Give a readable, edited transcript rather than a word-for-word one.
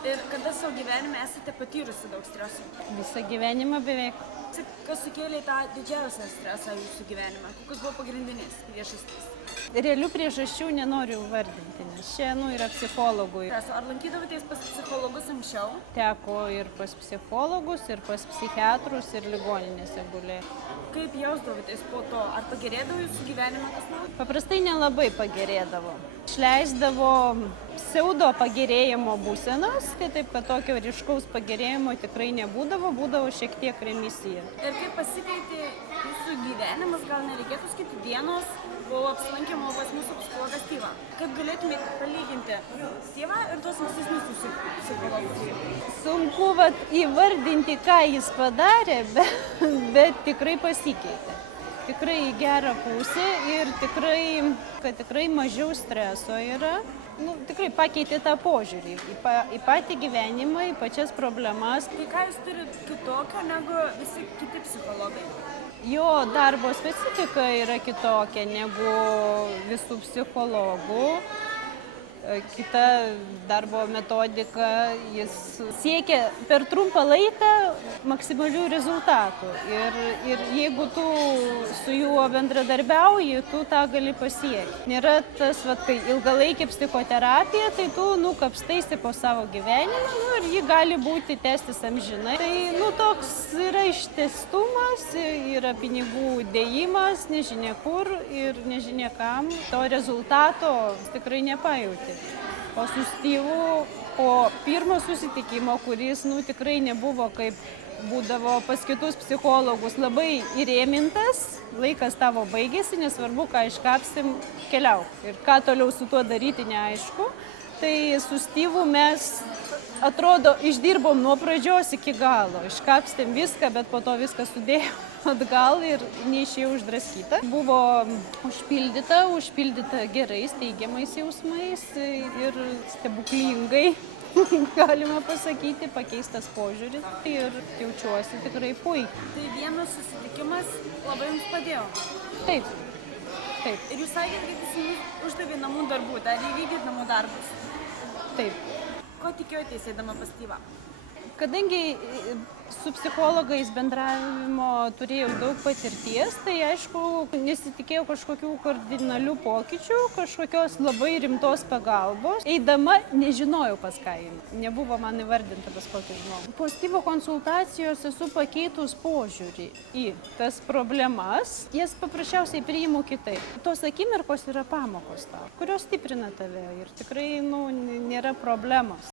Ir kada savo gyvenime esate patyrusi daug streso? Visą gyvenimą beveik. Kas sukėlė tą didžiausią stresą jūsų gyvenime? Kokios buvo pagrindinės priežastys? Realių priežasčių nenoriu vardinti, nes čia yra psichologui. Ar lankydavotės pas psichologus anksčiau? Teko ir pas psichologus, ir pas psichiatrus, ir ligoninėse gulėjau. Kaip jausdavotės po to? Ar pagerėdavo jūsų gyvenime kas nors? Paprastai nelabai pagerėdavo. Išleisdavo pseudo pagerėjimo būsenos, tai taip, kad tokio ryškaus pagerėjimo tikrai nebūdavo, būdavo šiek tiek remisija. Ir kaip pasikeitė jūsų gyvenimas, gal nereikėtų sakyti dienos, po apsilankimo pas mūsų psichologą Styvą? Kaip galėtumėte palyginti Styvą ir tuos ankstesnius jūsų psichologus? Sunku įvardinti, ką jis padarė, bet tikrai pasikeitė. Tikrai į gerą pusę ir tikrai mažiau streso yra. Tikrai pakeitė tą požiūrį į patį gyvenimą, į pačias problemas. Tai ką jūs turite kitokio negu visi kiti psichologai? Jo darbo specifika yra kitokia negu visų psichologų. Kita darbo metodika, jis siekia per trumpą laiką maksimalių rezultatų. Ir jeigu tu su juo bendradarbiauji, tu tą gali pasiekti. Nėra tas, kai ilgalaikė psichoterapija, tai tu kapstaisi po savo gyvenimą ir ji gali būti tęstis amžinai. Tai toks yra ištęstumas, yra pinigų dėjimas, nežinia kur ir nežinia kam. To rezultato tikrai nepajauti. O su Styvu po pirmo susitikimo, kuris tikrai nebuvo kaip būdavo pas kitus psichologus, labai įrėmintas, laikas tavo baigėsi, nesvarbu, ką iškapsim, keliauk. Ir ką toliau su tuo daryti, neaišku. Tai su Styvu mes, atrodo, išdirbom nuo pradžios iki galo. Iškapstėm viską, bet po to viską sudėjom atgal ir neišėjau uždraskyta. Buvo užpildyta gerais, teigiamais jausmais ir stebuklingai, galima pasakyti, pakeistas požiūris ir jaučiuosi tikrai puikiai. Tai vienas susitikimas labai jums padėjo? Taip. Ir jūs sakėte, kad jis uždavė namų darbų, ar įvykdėt namų darbus? Taip. Ko tikėjotės eidama pas Styvą? Kadangi su psichologais bendravimo turėjau daug patirties, tai aišku, nesitikėjau kažkokių kardinalių pokyčių, kažkokios labai rimtos pagalbos. Eidama nežinojau pas ką einu, nebuvo man įvardinta pas kokį žmogų. Po Styvo konsultacijos esu pakeitus požiūrį į tas problemas, jas paprasčiausiai priimu kitaip. Tos akimirkos yra pamokos tau, kurios stiprina tave ir tikrai nėra problemos.